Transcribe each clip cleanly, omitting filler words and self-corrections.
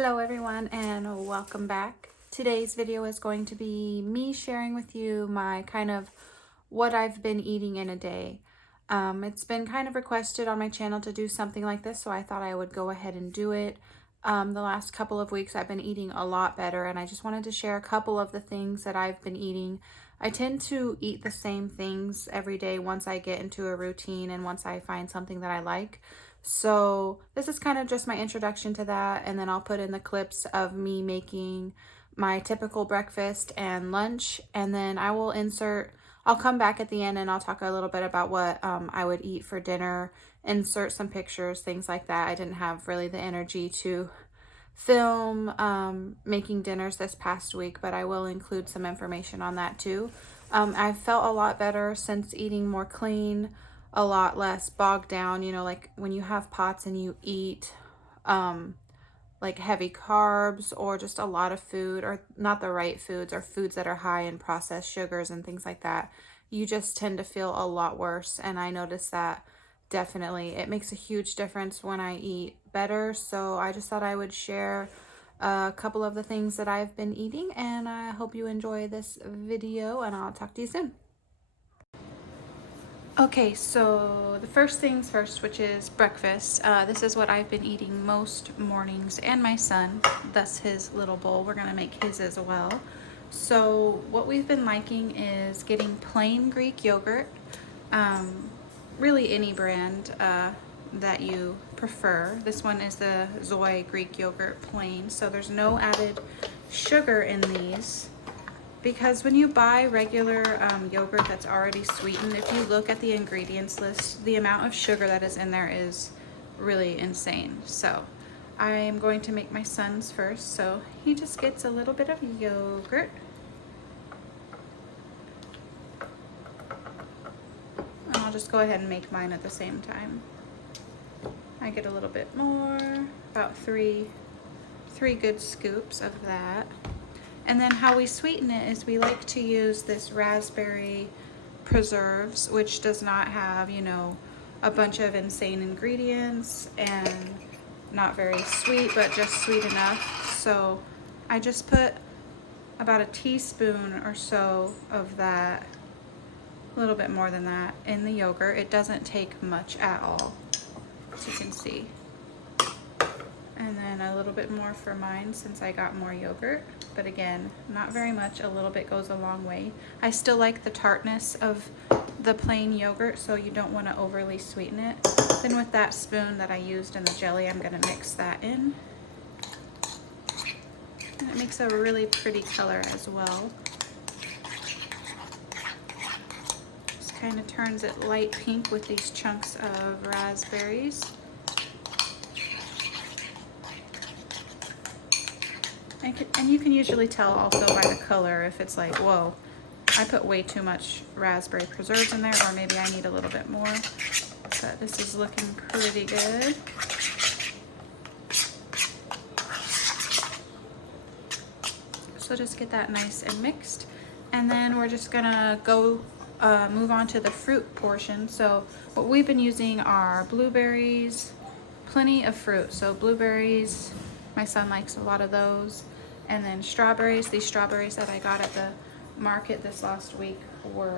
Hello everyone and welcome back. Today's video is going to be me sharing with you my kind of what I've been eating in a day. It's been kind of requested on my channel to do something like this, so I thought I would go ahead and do it. The last couple of weeks I've been eating a lot better, and I just wanted to share a couple of the things that I've been eating. I tend to eat the same things every day once I get into a routine and once I find something that I like. So this is kind of just my introduction to that, and then I'll put in the clips of me making my typical breakfast and lunch, and then I'll come back at the end and I'll talk a little bit about what I would eat for dinner, insert some pictures, things like that. I didn't have really the energy to film making dinners this past week, but I will include some information on that too. I've felt a lot better since eating more clean, a lot less bogged down, like when you have POTS and you eat like heavy carbs or just a lot of food, or not the right foods, or foods that are high in processed sugars and things like that, you just tend to feel a lot worse. And I noticed that definitely it makes a huge difference when I eat better. So I just thought I would share a couple of the things that I've been eating, and I hope you enjoy this video, and I'll talk to you soon. Okay, so the first things first, which is breakfast. This is what I've been eating most mornings, and my son, thus his little bowl. We're gonna make his as well. So what we've been liking is getting plain Greek yogurt, really any brand that you prefer. This one is the Zoe Greek yogurt plain, so there's no added sugar in these. Because when you buy regular yogurt that's already sweetened, if you look at the ingredients list, the amount of sugar that is in there is really insane. So I am going to make my son's first. So he just gets a little bit of yogurt. And I'll just go ahead and make mine at the same time. I get a little bit more, about three good scoops of that. And then how we sweeten it is we like to use this raspberry preserves, which does not have, a bunch of insane ingredients and not very sweet, but just sweet enough. So I just put about a teaspoon or so of that, a little bit more than that, in the yogurt. It doesn't take much at all, as you can see. And then a little bit more for mine since I got more yogurt. But again, not very much. A little bit goes a long way. I still like the tartness of the plain yogurt, so you don't want to overly sweeten it. Then with that spoon that I used in the jelly, I'm going to mix that in. And it makes a really pretty color as well. Just kind of turns it light pink with these chunks of raspberries. And you can usually tell also by the color if it's like, whoa, I put way too much raspberry preserves in there, or maybe I need a little bit more. But this is looking pretty good. So just get that nice and mixed. And then we're just gonna go move on to the fruit portion. So what we've been using are blueberries, plenty of fruit. So blueberries, my son likes a lot of those. And then strawberries. These strawberries that I got at the market this last week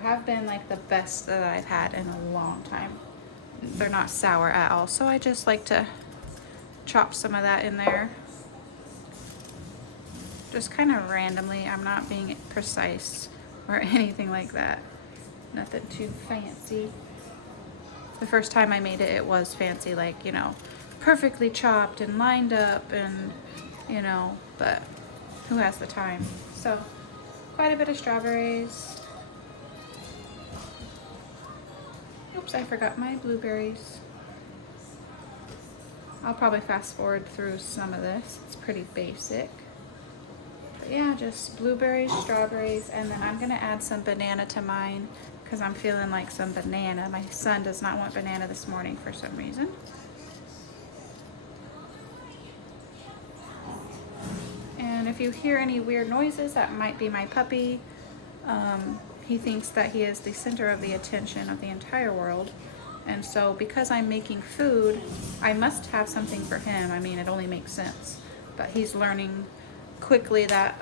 have been like the best that I've had in a long time. They're not sour at all. So I just like to chop some of that in there. Just kind of randomly. I'm not being precise or anything like that. Nothing too fancy. The first time I made it, it was fancy, like, perfectly chopped and lined up and, but who has the time? So quite a bit of strawberries. Oops, I forgot my blueberries. I'll probably fast forward through some of this. It's pretty basic. But yeah, just blueberries, strawberries, and then I'm gonna add some banana to mine because I'm feeling like some banana. My son does not want banana this morning for some reason. And if you hear any weird noises, that might be my puppy. He thinks that he is the center of the attention of the entire world. And so because I'm making food, I must have something for him. I mean, it only makes sense. but he's learning quickly that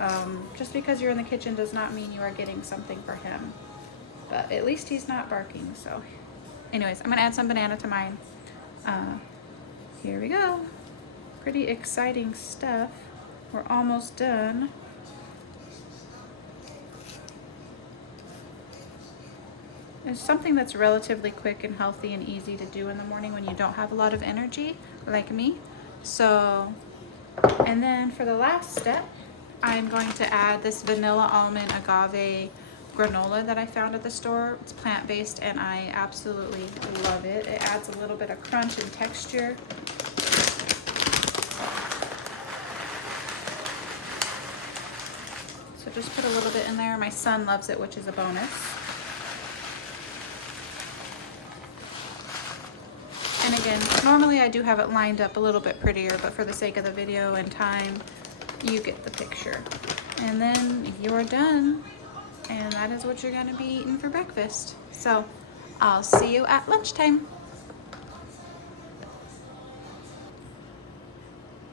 just because you're in the kitchen does not mean you are getting something for him. But at least he's not barking. So anyways, I'm gonna add some banana to mine. Here we go. Pretty exciting stuff. We're almost done. It's something that's relatively quick and healthy and easy to do in the morning when you don't have a lot of energy, like me. So, and then for the last step, I'm going to add this vanilla almond agave granola that I found at the store. It's plant-based and I absolutely love it. It adds a little bit of crunch and texture. So just put a little bit in there. My son loves it, which is a bonus. And again, normally I do have it lined up a little bit prettier, but for the sake of the video and time, you get the picture. And then you're done. And that is what you're gonna be eating for breakfast. So I'll see you at lunchtime.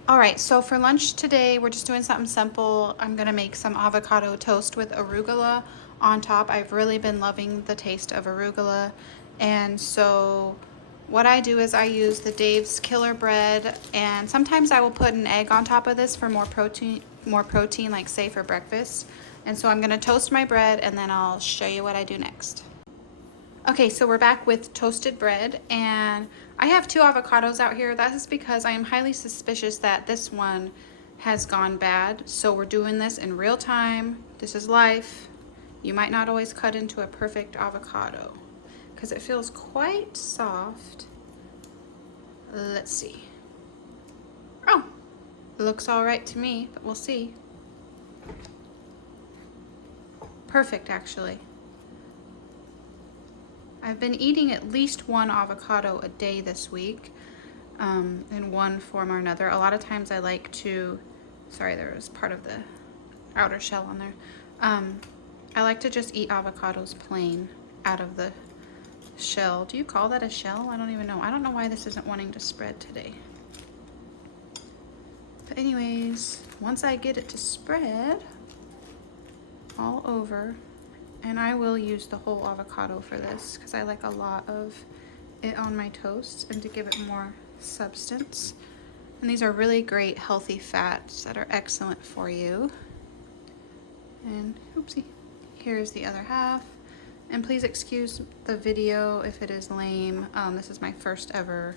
All right, so for lunch today, we're just doing something simple. I'm gonna make some avocado toast with arugula on top. I've really been loving the taste of arugula. And so what I do is I use the Dave's Killer Bread, and sometimes I will put an egg on top of this for more protein, like say for breakfast. And so I'm gonna toast my bread and then I'll show you what I do next. Okay, so we're back with toasted bread, and I have 2 avocados out here. That is because I am highly suspicious that this one has gone bad. So we're doing this in real time. This is life. You might not always cut into a perfect avocado because it feels quite soft. Let's see. Oh, it looks all right to me, but we'll see. Perfect, actually. I've been eating at least 1 avocado a day this week, in one form or another. A lot of times I like to, sorry, there was part of the outer shell on there. I like to just eat avocados plain out of the shell. Do you call that a shell? I don't even know. I don't know why this isn't wanting to spread today. But anyways, once I get it to spread all over, and I will use the whole avocado for this because I like a lot of it on my toast and to give it more substance. And these are really great healthy fats that are excellent for you. And oopsie, here's the other half. And please excuse the video if it is lame. This is my first ever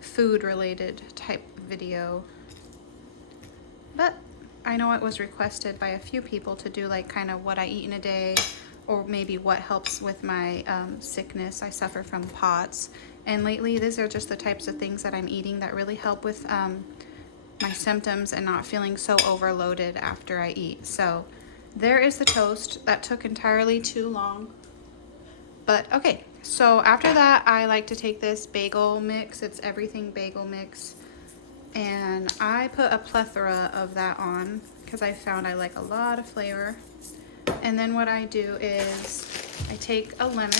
food related type video. But I know it was requested by a few people to do like kind of what I eat in a day, or maybe what helps with my sickness. I suffer from POTS, and lately these are just the types of things that I'm eating that really help with my symptoms and not feeling so overloaded after I eat. So there is the toast. That took entirely too long, but okay. So after that, I like to take this bagel mix. It's everything bagel mix, and I put a plethora of that on because I found I like a lot of flavor. And then what I do is I take a lemon.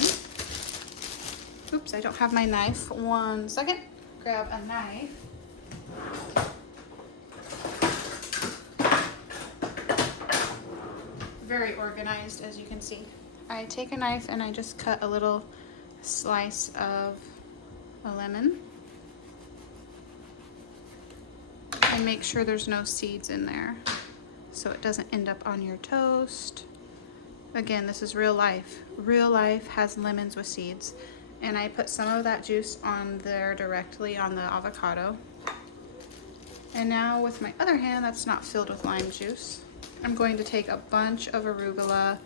Oops, I don't have my knife. 1 second. Grab a knife. Very organized, as you can see. I take a knife and I just cut a little slice of a lemon. And make sure there's no seeds in there so it doesn't end up on your toast. Again, this is real life. Real life has lemons with seeds. And I put some of that juice on there directly on the avocado. And now with my other hand that's not filled with lime juice, I'm going to take a bunch of arugula,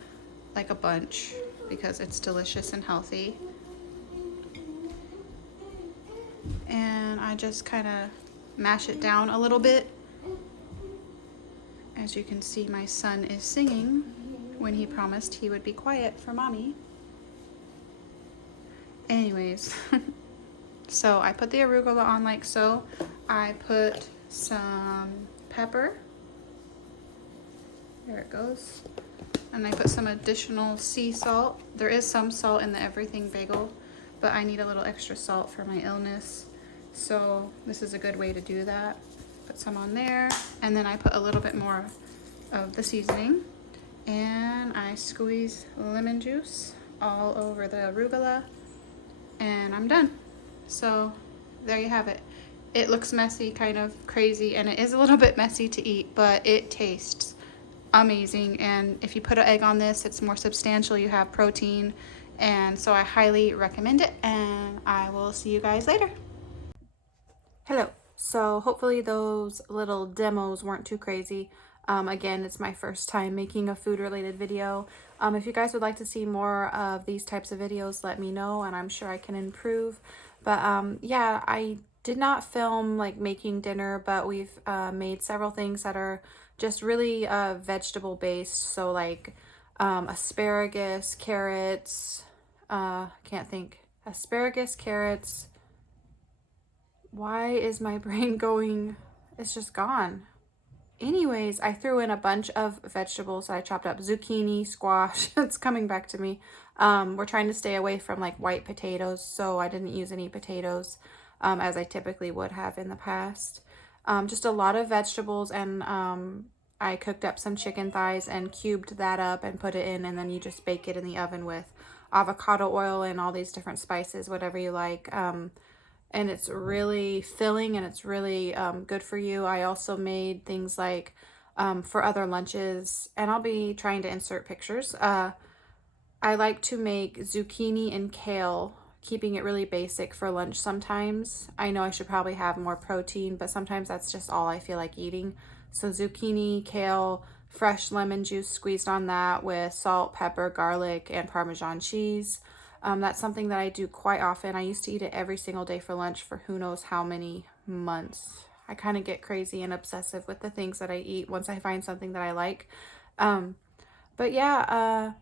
like a bunch, because it's delicious and healthy. And I just kind of mash it down a little bit. As you can see, my son is singing when he promised he would be quiet for mommy. Anyways, so I put the arugula on like so. I put some pepper. There it goes. And I put some additional sea salt. There is some salt in the everything bagel, but I need a little extra salt for my illness. So this is a good way to do that. Put some on there, and then I put a little bit more of the seasoning, and I squeeze lemon juice all over the arugula, and I'm done. So there you have it. It looks messy, kind of crazy, and it is a little bit messy to eat, but it tastes amazing. And if you put an egg on this, it's more substantial. You have protein, and so I highly recommend it, and I will see you guys later. Hello. So hopefully those little demos weren't too crazy. Again, it's my first time making a food related video. If you guys would like to see more of these types of videos, let me know, and I'm sure I can improve. But yeah, I did not film like making dinner, but we've made several things that are just really vegetable based. So like asparagus, carrots, can't think, asparagus, carrots. Why is my brain going? It's just gone. Anyways, I threw in a bunch of vegetables that I chopped up. Zucchini, squash. It's coming back to me. We're trying to stay away from like white potatoes, so I didn't use any potatoes as I typically would have in the past. Just a lot of vegetables, and I cooked up some chicken thighs and cubed that up and put it in, and then you just bake it in the oven with avocado oil and all these different spices, whatever you like. And it's really filling, and it's really good for you. I also made things like for other lunches, and I'll be trying to insert pictures. I like to make zucchini and kale, keeping it really basic for lunch sometimes. I know I should probably have more protein, but sometimes that's just all I feel like eating. So zucchini, kale, fresh lemon juice squeezed on that with salt, pepper, garlic, and Parmesan cheese. That's something that I do quite often. I used to eat it every single day for lunch for who knows how many months. I kind of get crazy and obsessive with the things that I eat once I find something that I like. But yeah,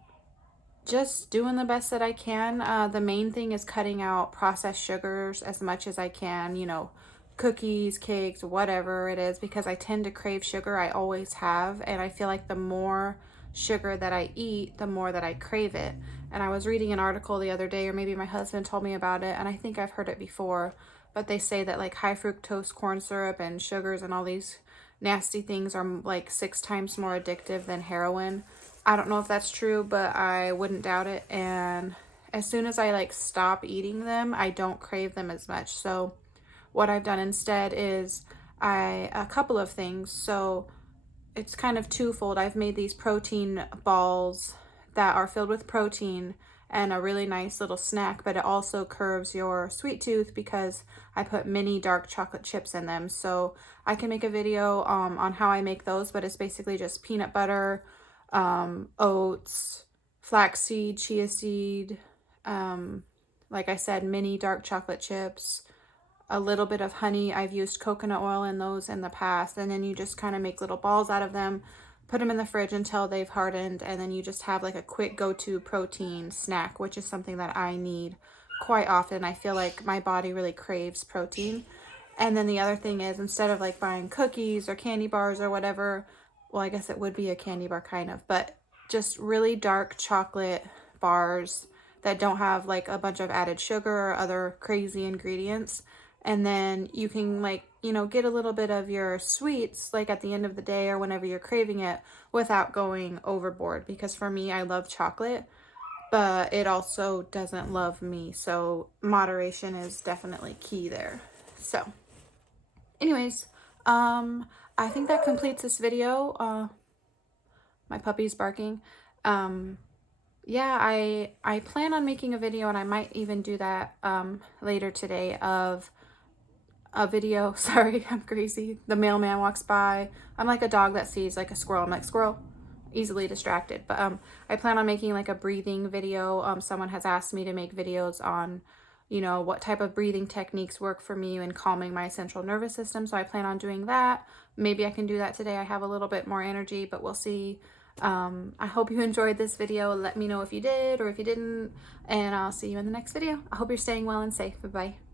just doing the best that I can. The main thing is cutting out processed sugars as much as I can, you know, cookies, cakes, whatever it is, because I tend to crave sugar. I always have, and I feel like the more sugar that I eat, the more that I crave it. And I was reading an article the other day, or maybe my husband told me about it, and I think I've heard it before, but they say that like high fructose corn syrup and sugars and all these nasty things are like 6 times more addictive than heroin. I don't know if that's true, but I wouldn't doubt it. And as soon as I like stop eating them, I don't crave them as much. So what I've done instead is a couple of things. So it's kind of twofold. I've made these protein balls that are filled with protein and a really nice little snack, but it also curbs your sweet tooth because I put mini dark chocolate chips in them. So I can make a video on how I make those, but it's basically just peanut butter, oats, flaxseed, chia seed, like I said, mini dark chocolate chips, a little bit of honey. I've used coconut oil in those in the past, and then you just kind of make little balls out of them, put them in the fridge until they've hardened, and then you just have like a quick go-to protein snack, which is something that I need quite often. I feel like my body really craves protein. And then the other thing is, instead of like buying cookies or candy bars or whatever, well, I guess it would be a candy bar kind of, but just really dark chocolate bars that don't have like a bunch of added sugar or other crazy ingredients. And then you can like, you know, get a little bit of your sweets like at the end of the day or whenever you're craving it without going overboard. Because for me, I love chocolate, but it also doesn't love me. So moderation is definitely key there. So anyways, I think that completes this video. My puppy's barking. Yeah, I plan on making a video, and I might even do that later today, of a video. Sorry, I'm crazy. The mailman walks by. I'm like a dog that sees like a squirrel. I'm like, squirrel, easily distracted. But I plan on making like a breathing video. Someone has asked me to make videos on, you know, what type of breathing techniques work for me in calming my central nervous system. So I plan on doing that. Maybe I can do that today. I have a little bit more energy, but we'll see. I hope you enjoyed this video. Let me know if you did or if you didn't, and I'll see you in the next video. I hope you're staying well and safe. Bye-bye.